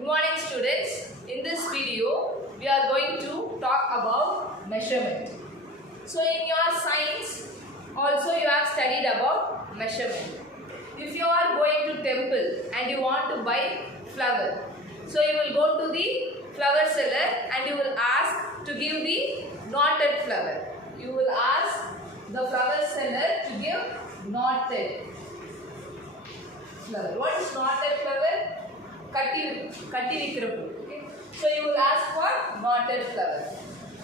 Good morning students. In this video, we are going to talk about measurement. So in your science, also you have studied about measurement. If you are going to temple and you want to buy flower, so you will go to the flower seller and you will ask to give the knotted flower. You will ask the flower seller to give knotted flower. What is knotted flower? Katti vikirapu. Okay. So you will ask for knotted flower.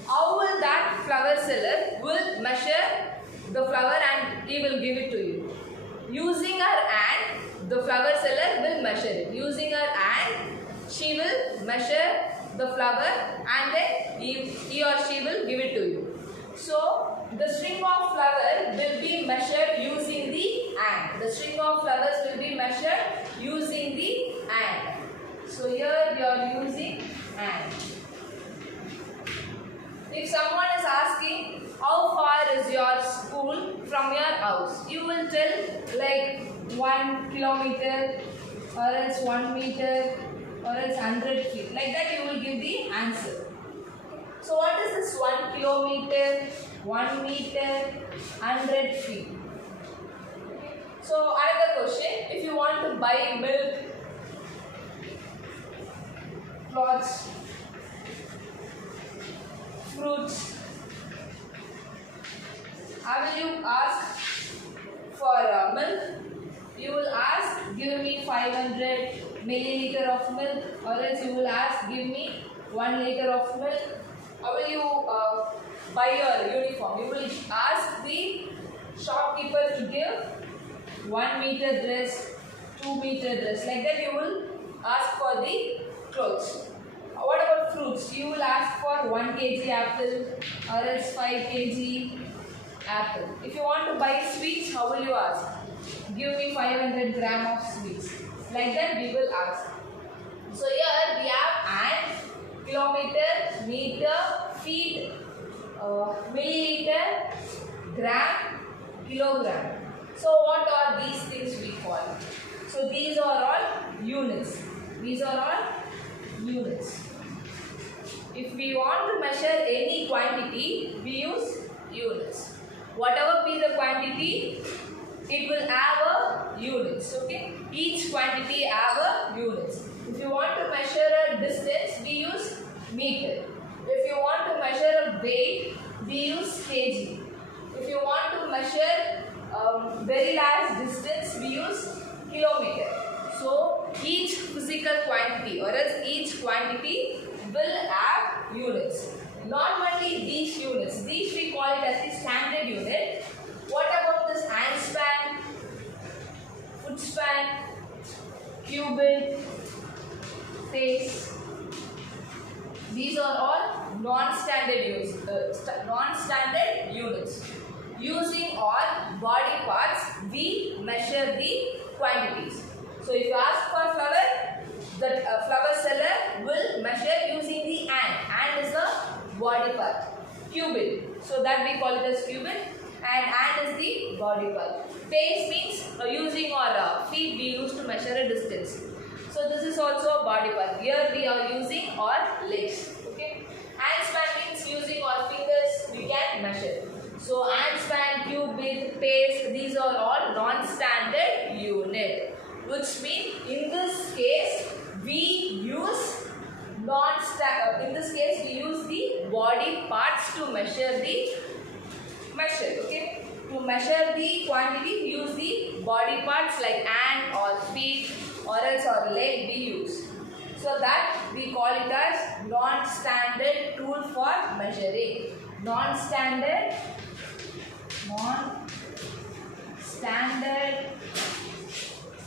How will that flower seller will measure the flower and he will give it to you? Using her hand, the flower seller will measure it. Using her hand, she will measure the flower and then he or she will give it to you. So the string of flower will be measured using the hand. The string of flowers will be measured using the hand. So here we are using hand. If someone is asking how far is your school from your house, you will tell like 1 kilometer or else 1 meter or else 100 feet. Like that you will give the answer. So what is this 1 kilometer, 1 meter, 100 feet? So another question, if you want to buy milk, clothes, fruits, how will you ask for milk? You will ask, give me 500 milliliter of milk, or else you will ask, give me 1 liter of milk. How will you buy your uniform? You will ask the shopkeeper to give 1 meter dress, 2 meter dress. Like that you will ask for the clothes. What about fruits? You will ask for 1 kg apple or else 5 kg apple. If you want to buy sweets, how will you ask? Give me 500 gram of sweets. Like that we will ask. So here we have hand, kilometer, meter, feet, milliliter, gram, kilogram. So what are these things we call? So these are all units. These are all units. If we want to measure any quantity, we use units. Whatever be the quantity, it will have a units. Okay? Each quantity have a units. If you want to measure a distance, we use meter. If you want to measure a weight, we use kg. If you want to measure very large distance, we use kilometer. So each physical quantity or else each quantity will have units. Not only these units, these we call it as the standard unit. What about this hand span, foot span, cubit, pace? These are all non-standard units. Using all body parts, we measure the quantities. So if you ask for flower, the flower seller will measure using the hand. Hand is the body part. Cubit. So that we call it as cubit. And hand is the body part. Pace means using our feet we use to measure a distance. So this is also a body part. Here we are using our legs. Okay. Hand span means using our fingers we can measure. So hand span, cubit, pace, these are all non-standard unit. Which means in this case we use the body parts to measure the okay. To measure the quantity, we use the body parts like hand or feet or else our leg we use. So that we call it as non-standard tool for measuring. Non-standard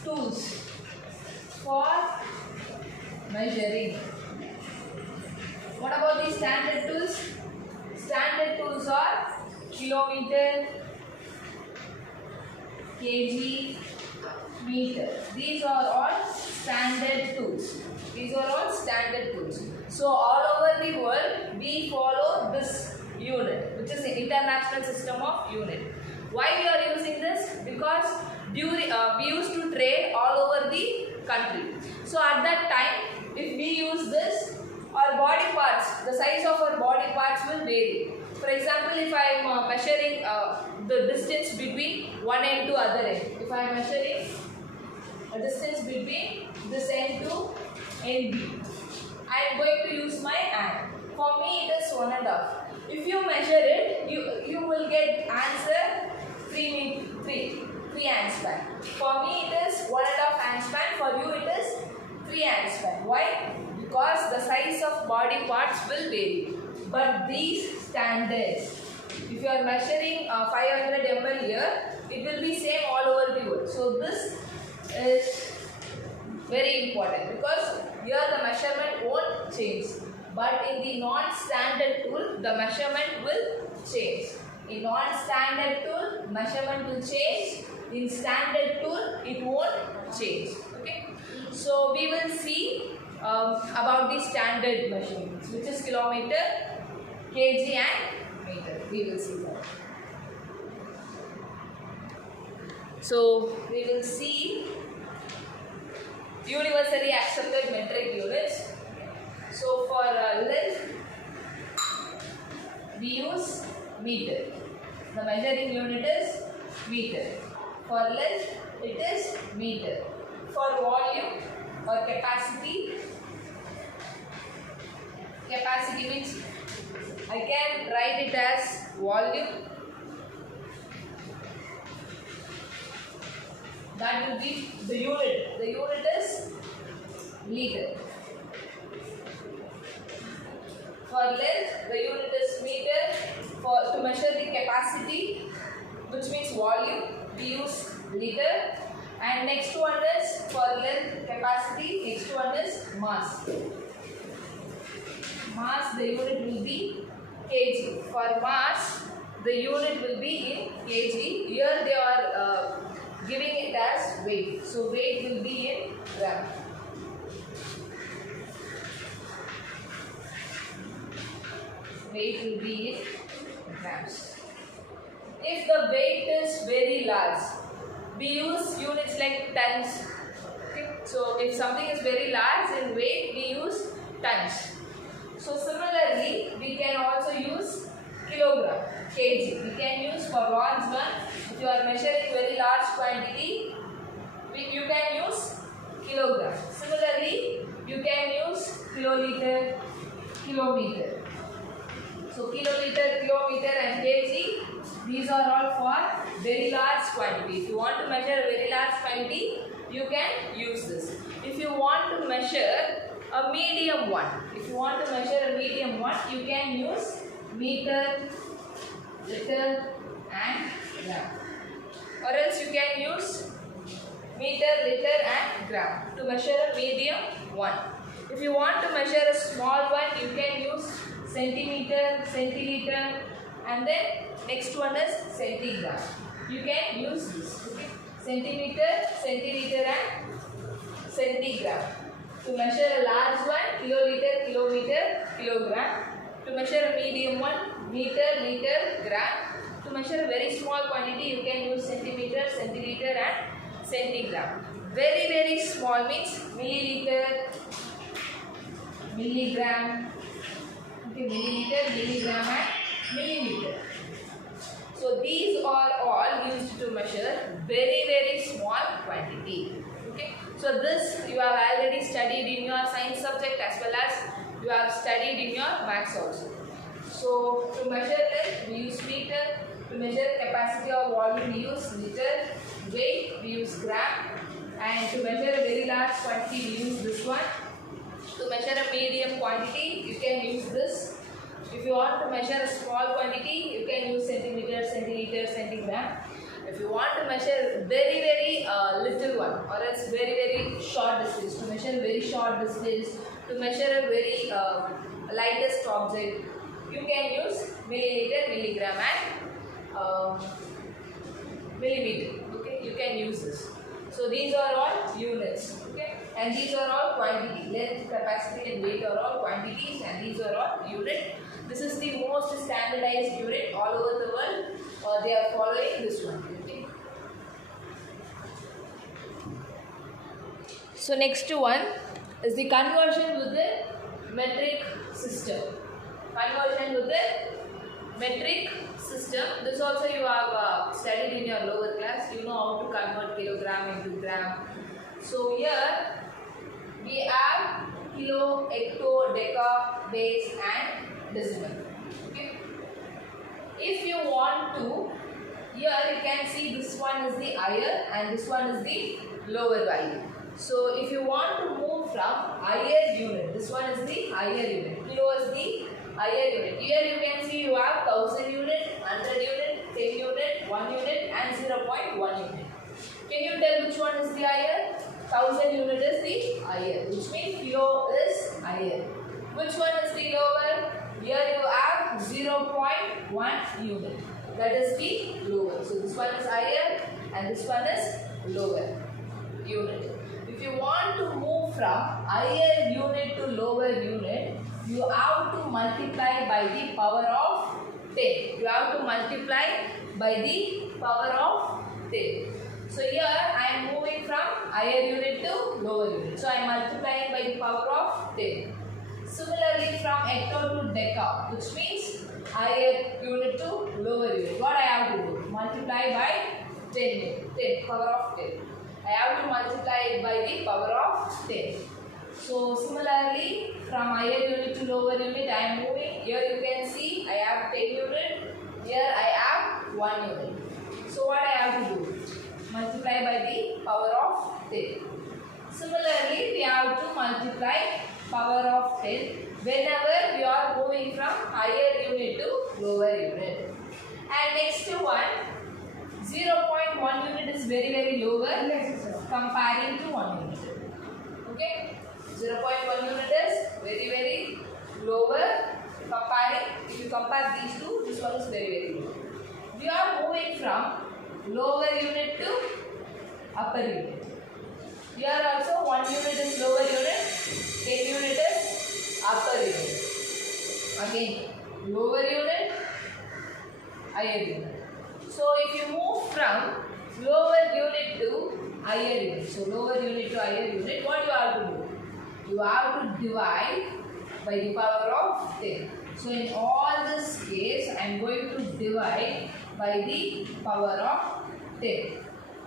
tools for measuring. What about the standard tools? Standard tools are kilometer, kg, meter. These are all standard tools. So all over the world we follow this unit, which is the international system of unit. Why we are using this? Because we used to trade all over the country. So at that time if we use this, our body parts, the size of our body parts will vary. For example, if I am measuring the distance between one end to other end, if I am measuring a distance between this end to end B, I am going to use my hand. For me, it is 1.5. If you measure it, you will get answer 3 hand span. For me, it is 1.5 hand span. For you, it is 3 hand span. Why? Because the size of body parts will vary. But these standards, if you are measuring 500 ml here, it will be same all over the world. So this is very important because here the measurement won't change. But in the non-standard tool, the measurement will change. In non-standard tool, measurement will change. In standard tool, it won't change. Okay. So we will see about the standard measurements, which is kilometer, kg and meter. We will see that. So we will see universally accepted metric units. So for length, we use meter. The measuring unit is meter. For length, it is meter. For volume or capacity means I can write it as volume. That will be the unit. The unit is liter. For length, the unit is meter. To measure the capacity, which means volume, we use liter. And next one is for length, capacity. Next one is mass. Mass, the unit will be kg. For mass, the unit will be in kg. Here they are giving it as weight. So weight will be in gram. Weight will be in grams. If the weight is very large, we use units like tons. Okay. So if something is very large in weight, we use tons. So similarly, we can also use kilogram, kg. We can use for bronze one. If you are measuring very large quantity, you can use kilogram. Similarly, you can use kiloliter, kilometer. So kiloliter, kilometer and kg, these are all for very large quantity. If you want to measure a very large quantity, you can use this. If you want to measure a medium one, you can use meter, liter and gram. Or else you can use meter, liter and gram to measure a medium one. If you want to measure a small one, you can use centimeter, centiliter, and then next one is centigram. You can use this. Okay? Centimeter, centiliter and centigram. To measure a large one, kiloliter, kilometer, kilogram. To measure a medium one, meter, liter, gram. To measure a very small quantity, you can use centimeter, centiliter and centigram. Very, very small means milliliter, milligram, okay, milliliter, milligram and millimeter. So these are all used to measure very, very small quantity. Okay. So this you have already studied in your science subject as well as you have studied in your maths also. So to measure length, we use meter. To measure capacity or volume, we use liter. Weight, we use gram. And to measure a very large quantity, we use this one. To measure a medium quantity, you can use this. If you want to measure a small quantity, you can use centimeter, centiliter, centigram. If you want to measure very, very little one or else very, very short distance, to measure very short distance, to measure a very lightest object, you can use milliliter, milligram and millimeter. Okay, you can use this. So these are all units. Okay, and these are all quantity. Length, capacity and weight are all quantities and these are all unit. This is the most standardized unit all over the world. They are following this one. Okay. So next one, is the conversion with the metric system. Conversion with the metric system. This also you have studied in your lower class. You know how to convert kilogram into gram. So here we have kilo, hecto, deca, base and decimal. Okay. If you want to, here you can see this one is the higher and this one is the lower value. So if you want to move from higher unit, this one is the higher unit, kilo is the higher unit. Here you can see you have 1000 unit, 100 unit, 10 unit, 1 unit and 0.1 unit. Can you tell which one is the higher? 1000 unit is the higher, which means kilo is higher. Which one is the lower? Here you have 0.1 unit. That is the lower. So this one is higher and this one is lower unit. If you want to move from higher unit to lower unit, you have to multiply by the power of 10. You have to multiply by the power of 10. So here I am moving from higher unit to lower unit. So I am multiplying by the power of 10. Similarly from hecto to deca, which means higher unit to lower unit. What I have to do? Multiply by 10, power of 10. I have to multiply it by the power of 10. So similarly from higher unit to lower unit I am moving. Here you can see I have 10 unit. Here I have 1 unit. So what I have to do? Multiply by the power of 10. Similarly we have to multiply power of 10 whenever we are moving from higher unit to lower unit. And next one, 0.1 unit is very lower comparing to 1 unit. Okay, 0.1 unit is very lower comparing. If you compare these two, this one is very low. We are moving from lower unit to upper unit. Here also 1 unit is lower unit, 10 unit is upper unit. Again, lower unit, higher unit. So if you move from lower unit to higher unit, so lower unit to higher unit, what you have to do? You have to divide by the power of 10. So in all this case, I am going to divide by the power of 10.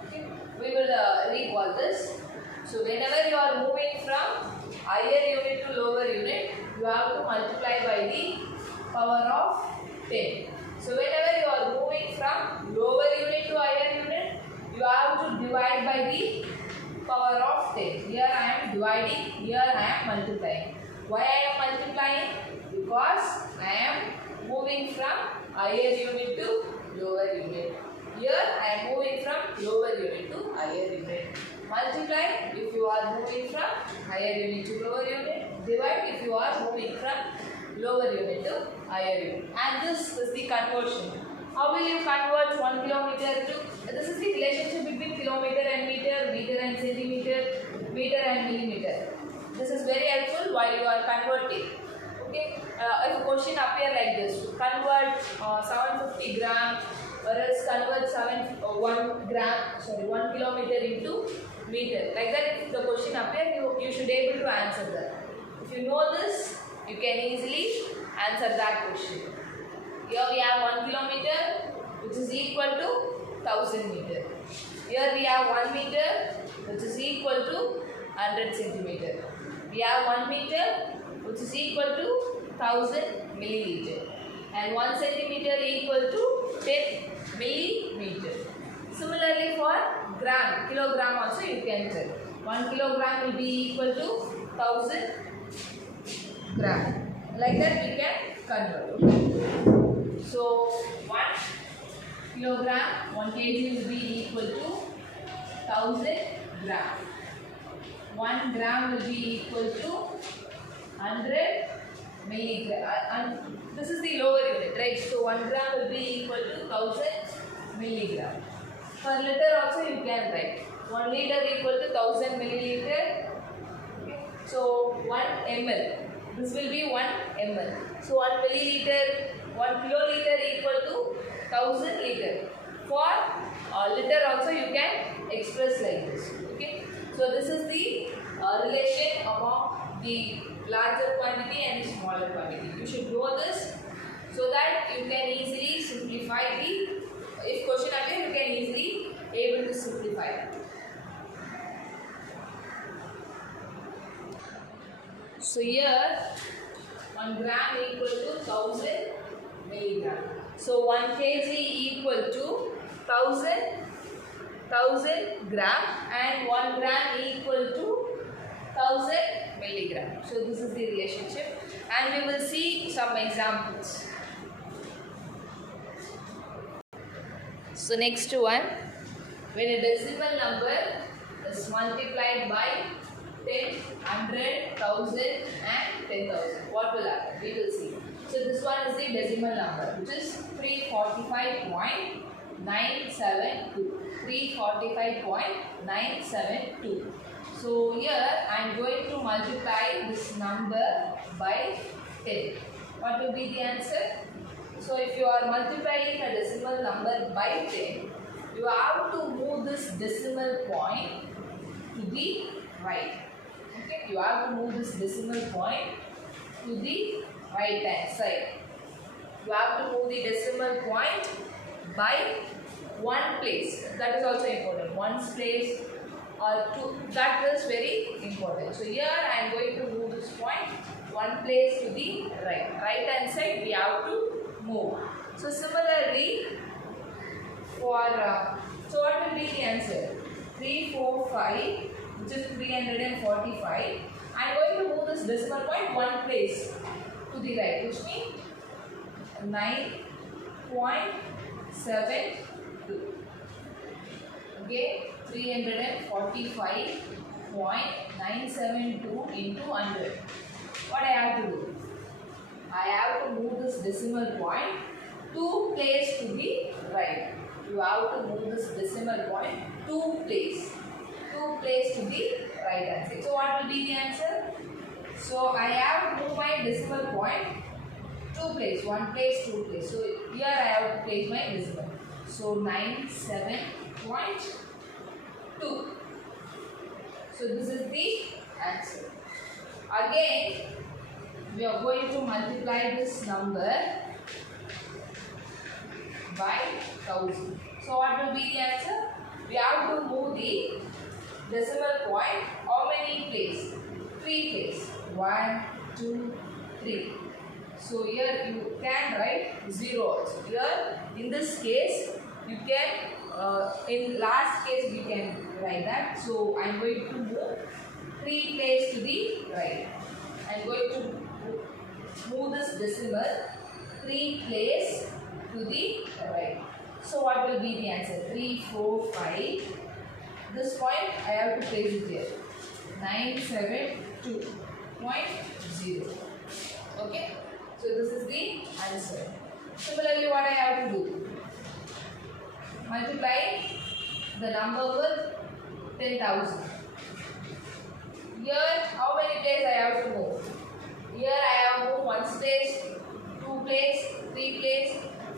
Okay. We will recall this. So whenever you are moving from higher unit to lower unit, you have to multiply by the power of 10. So whenever you are moving from lower unit to higher unit, you have to divide by the power of 10. Here I am dividing, here I am multiplying. Why I am multiplying? Because I am moving from higher unit to lower unit. Here I am moving from lower unit to higher unit. Multiply if you are moving from higher unit to lower unit. Divide if you are moving from lower unit to higher unit. And this is the conversion. How will you convert 1 kilometer to? This is the relationship between kilometer and meter, meter and centimeter, meter and millimeter. This is very helpful while you are converting. Okay. If a question appear like this, convert 750 gram or else convert 1 kilometer into meter. Like that, if the question appear, you should be able to answer that. If you know this, you can easily answer that question. Here we have 1 kilometer, which is equal to 1000 meter. Here we have 1 meter, which is equal to 100 centimeter. We have 1 meter, which is equal to 1000 milliliter. And 1 centimeter equal to 10 millimeter. Similarly for gram, kilogram also you can tell. 1 kilogram will be equal to 1000 gram. Like that we can convert. So 1 kilogram, 1 kg will be equal to 1000 gram. 1 gram will be equal to 100 milligram. This is the lower unit, right? So 1 gram will be equal to 1000 milligram. For liter also you can write 1 liter equal to 1000 milliliter. Okay. So 1 ml. This will be 1 ml. So 1 milliliter, 1 kiloliter equal to 1000 liter. For liter also you can express like this. Okay. So this is the relation among the larger quantity and the smaller quantity. You should know this so that you can easily simplify the, if question appears, you can easily able to simplify it. So here 1 gram equal to 1000 milligram. So 1 kg equal to 1000 gram and 1 gram equal to 1000 milligram. So this is the relationship and we will see some examples. So next one, when a decimal number is multiplied by 10, 100, 1000 and 10,000, what will happen? We will see. So this one is the decimal number, which is 345.972. 345.972. So here I am going to multiply this number by 10. What will be the answer? So if you are multiplying a decimal number by 10, you have to move this decimal point to the right. Okay, you have to move this decimal point to the right hand side. You have to move the decimal point by one place. That is also important. One place or two. That is very important. So here I am going to move this point one place to the right. Right hand side we have to move. So similarly for so what will be the answer? 345, which is 345. I am going to move this decimal point one place to the right, which means 9.72. Okay, 345.972 into 100. What I have to do? I have to move this decimal point two place to the right. You have to move this decimal point two place to the right hand side. So what will be the answer? So I have to move my decimal point two place, one place, two place. So here I have to place my decimal. So 97.2. So this is the answer. Again, we are going to multiply this number by 1000. So what will be the answer? We have to move the decimal point how many places? 3 places. 1, 2, 3. So here you can write 0 also. Here in this case you can in last case we can write that. So I am going to move 3 places to the right. I am going to move this decimal 3 places to the right. So what will be the answer? 3, 4, 5. This point I have to place it here. 972.0. Okay. So this is the answer. Similarly, what I have to do? Multiply the number with 10,000. Here, how many places I have to move? Here I have to move 1 place, 2 place, 3 place,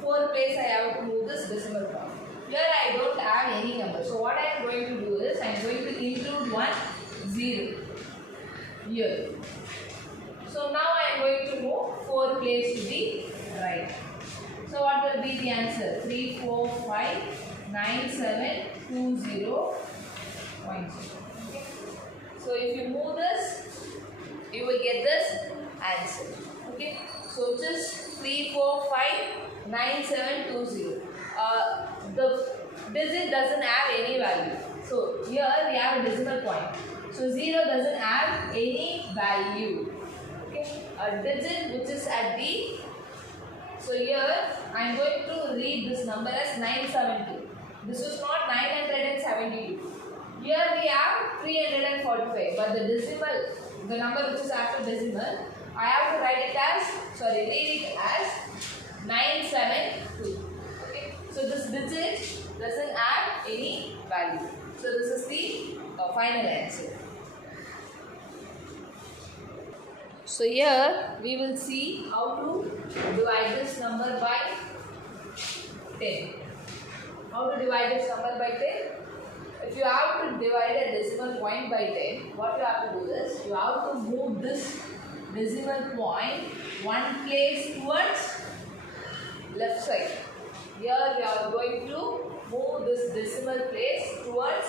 4 place I have to move this decimal point. Here I don't have any number. So what I am going to do is I am going to include 1 0 here. So now I am going to move 4 places to the right. So what will be the answer? 3, 4, 5, 9, 7, 2, 0, 0. Okay. So if you move this, you will get this answer. Okay. So just 3, 4, 5, 9, 7, 2, 0. The digit doesn't have any value. So here we have a decimal point. So 0 doesn't have any value. Okay. A digit which is at the, so here I am going to read this number as 972. This is not 972. Here we have 345, but the decimal, the number which is after decimal, I have to write it as, read it as 972. Okay. So this digit doesn't have any value. So this is the final answer. So here we will see how to divide this number by 10. How to divide this number by 10? If if you have to divide a decimal point by 10, what you have to do is, you have to move this decimal point one place towards left side. Here we are going to move this decimal place towards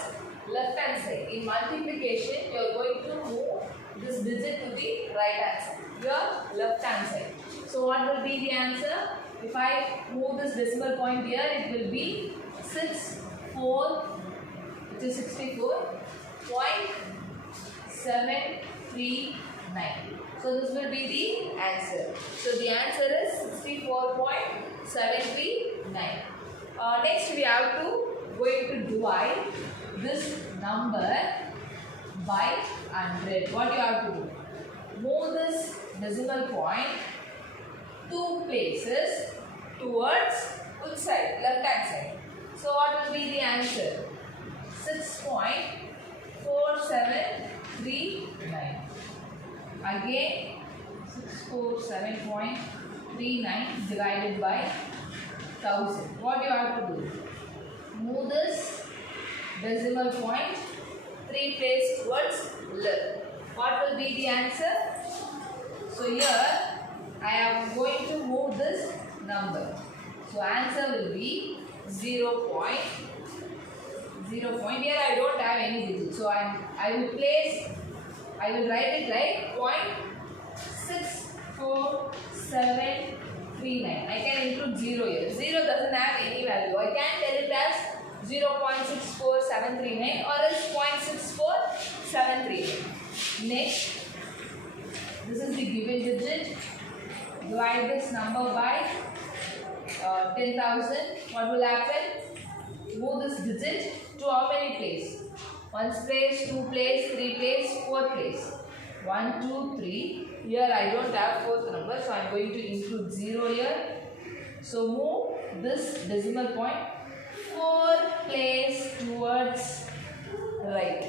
left hand side. In multiplication, you are going to move this digit to the right hand side. Your left hand side. So what will be the answer? If I move this decimal point here, it will be 64, which is 64.739. So this will be the answer. So the answer is 64.739. Next we have to going to divide this number by 100. What you have to do? Move this decimal point 2 places towards which side? Left hand side. So what will be the answer? 6.4739. Again 647.39 divided by 1000. What you have to do? Move this decimal point 3 places towards left. What will be the answer? So here I am going to move this number. So answer will be 0. Here I don't have any digit. So I will write it like 0.64739. I can include 0 here. 0 doesn't have any value. I can tell it as 0.64739 or else 0.64739. Next, this is the given digit. Divide this number by 10,000. What will happen? Move this digit to how many places? 1 place, 2 place, 3 place, 4 place. 1, 2, 3. Here I don't have 4th number, so I am going to include 0 here. So move this decimal point 4 place towards left.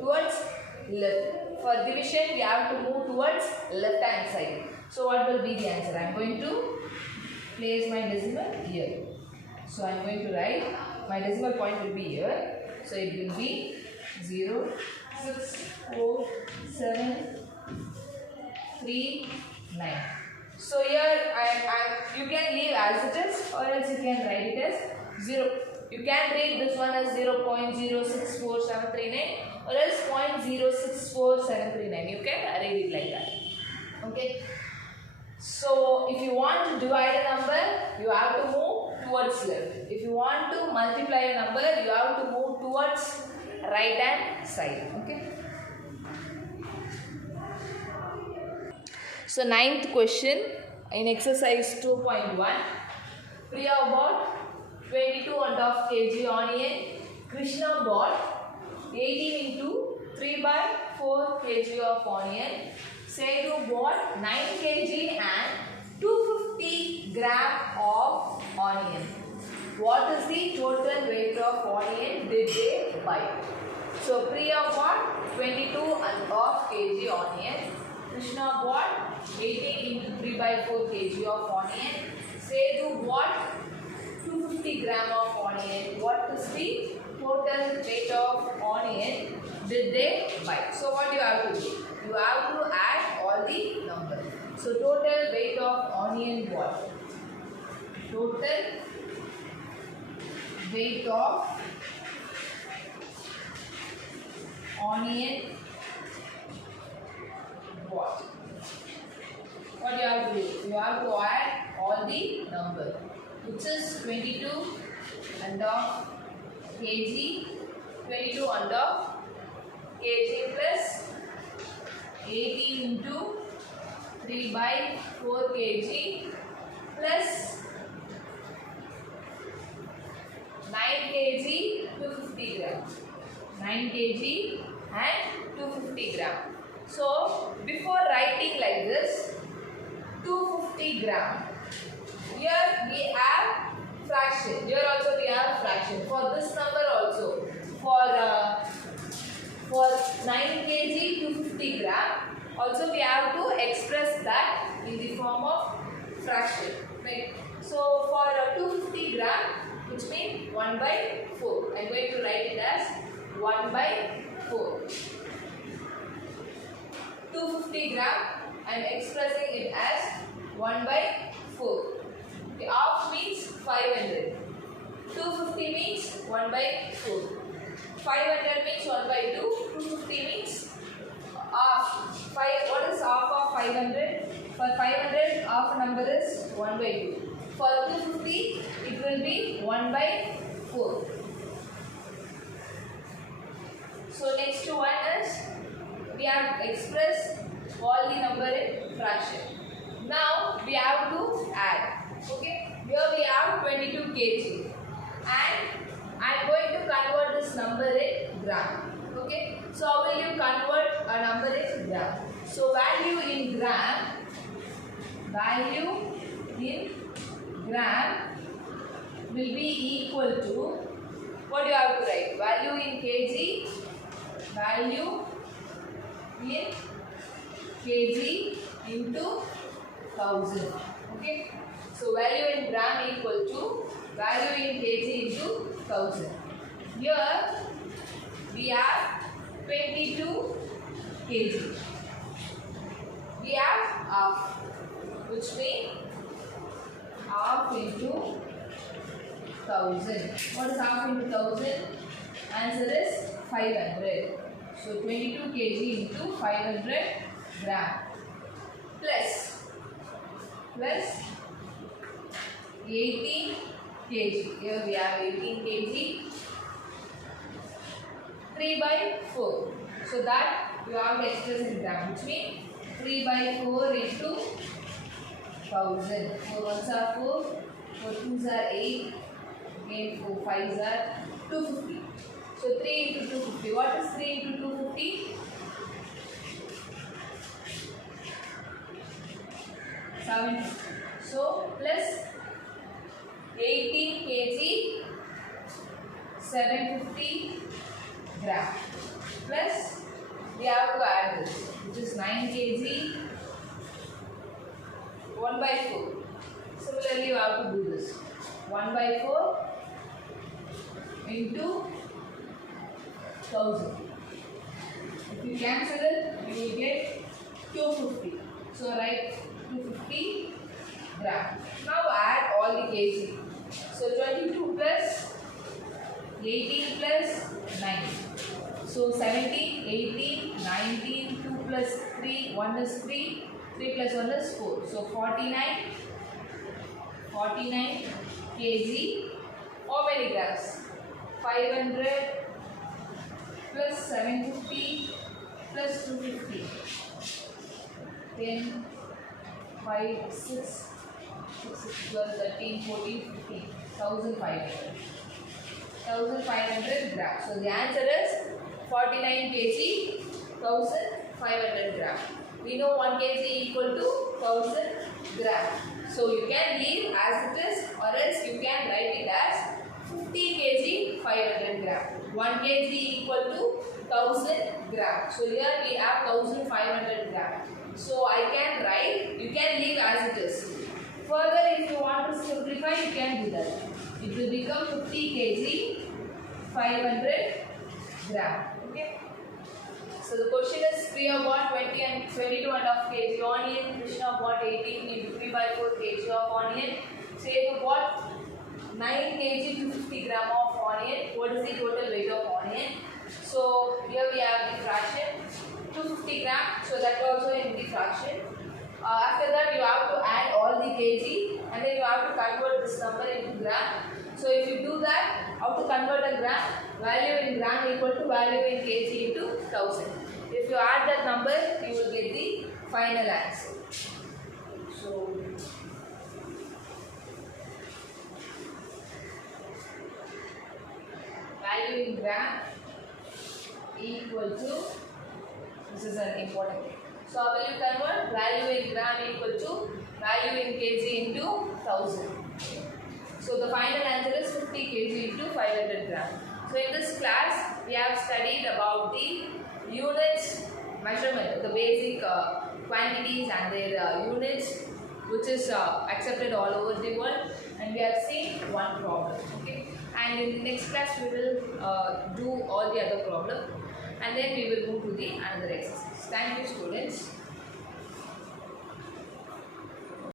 Towards left. For division, we have to move towards left hand side. So what will be the answer? I am going to place my decimal here. So I am going to write, my decimal point will be here. So it will be 0, 6, 4, 7, 3, 9. So here you can leave as it is, or else you can write it as 0. You can read this one as 0.064739 or else 0.064739. You can read it like that. Okay. So if you want to divide a number, you have to move towards left. If you want to multiply a number, you have to move towards right hand side. Okay. So 9th question in exercise 2.1. Priya bought 22.5 kg onion. Krishna bought 18 into 3 by 4 kg of onion. Sedu bought 9 kg and 250 gram of onion. What is the total weight of onion did they buy? So Priya bought 22.5 kg onion. Krishna bought 18 into 3 by 4 kg of onion. Sedu bought 250 gram of onion. What is the total weight of onion did they buy? So what you have to do? You have to add all the numbers. So total weight of onion what? Total weight of onion what? What you have to do? You have to add all the numbers, which is 22.5 kg, 22.5 kg plus 18 into 3 by 4 kg plus 9 kg 250 gram. 9 kg and 250 gram. So before writing like this 250 gram, here we have fraction. Here also we have fraction. For this number also, for 9 kg 250 gram, also we have to express that in the form of fraction. Right? So for 250 gram, which which means 1 by 4. I am going to write it as 1 by 4. 250 gram, I am expressing it as 1 by 4. Okay, half means 500. 250 means 1 by 4. 500 means 1 by 2. 250 means half. What is half of 500? For 500, half number is 1 by 2. For 250, it will be 1 by 4. So next one is, we have expressed all the number in fraction. Now we have to add. Okay, here we have 22 kg and I am going to convert this number in gram. Okay, so how will you convert a number in gram? So value in gram will be equal to, what do you have to write? Value in kg, value in kg into 1000. Okay, so value in gram equal to value in kg into 1000. Here we have 22 kg. We have half, which means half into 1000. What is half into 1000? Answer is 500. So 22 kg into 500 gram plus 18 kg. Here we have 18 kg. 3 by 4. So that you have to express in gram, which means 3 by 4 into 1000. 4 ones are 4, 4 twos are 8, again 4 fives are 250. So 3 into 250. What is 3 into 250? 750. So plus 18 kg 750 gram plus we have to add this, which is 9 kg 1 by 4. Similarly, you have to do this 1 by 4 into 1000. If you cancel it, you will get 250. So write 250 gram. Now add all the kg. So 22 plus 18 plus 9. So 17, 18, 19, 2 plus 3, 1 is 3, 3 plus 1 is 4. So 49 kg. How many grams? 500 plus 750 plus 250. 10, 5, 6, 12, 13, 14, 15. 1500. 1500 grams. So the answer is 49 kg, 1500 grams. We know 1 kg equal to 1000 grams. So you can leave as it is, or else you can write it as 50 kg, 500 grams. 1 kg equal to 1000 grams. So here we have 1500 grams. So I can write, you can leave as it is. Further, if you want to simplify, you can do that. It will become 50 kg, 500 gram. Okay. So the question is, Priya bought 20 and 22.5 kg onion, Krishna bought 18 into 3 by 4 kg of onion. Setu bought 9 kg to 50 gram of onion. What is the total weight of onion? So here we have the fraction 250 gram. So that also in the fraction. After that you have to add all the kg and then you have to convert this number into gram. So if you do that, how to convert a gram? Value in gram equal to value in kg into 1000. If you add that number, you will get the final answer. So value in gram equal to, this is an important thing. So how will you convert? Value in gram equal to value in kg into 1000. So the final answer is 50 kg into 500 gram. So in this class, we have studied about the units measurement, the basic quantities and their units, which is accepted all over the world, and we have seen one problem. Okay. and in the next class we will do all the other problem, and then we will move to the another exercise. Thank you, students.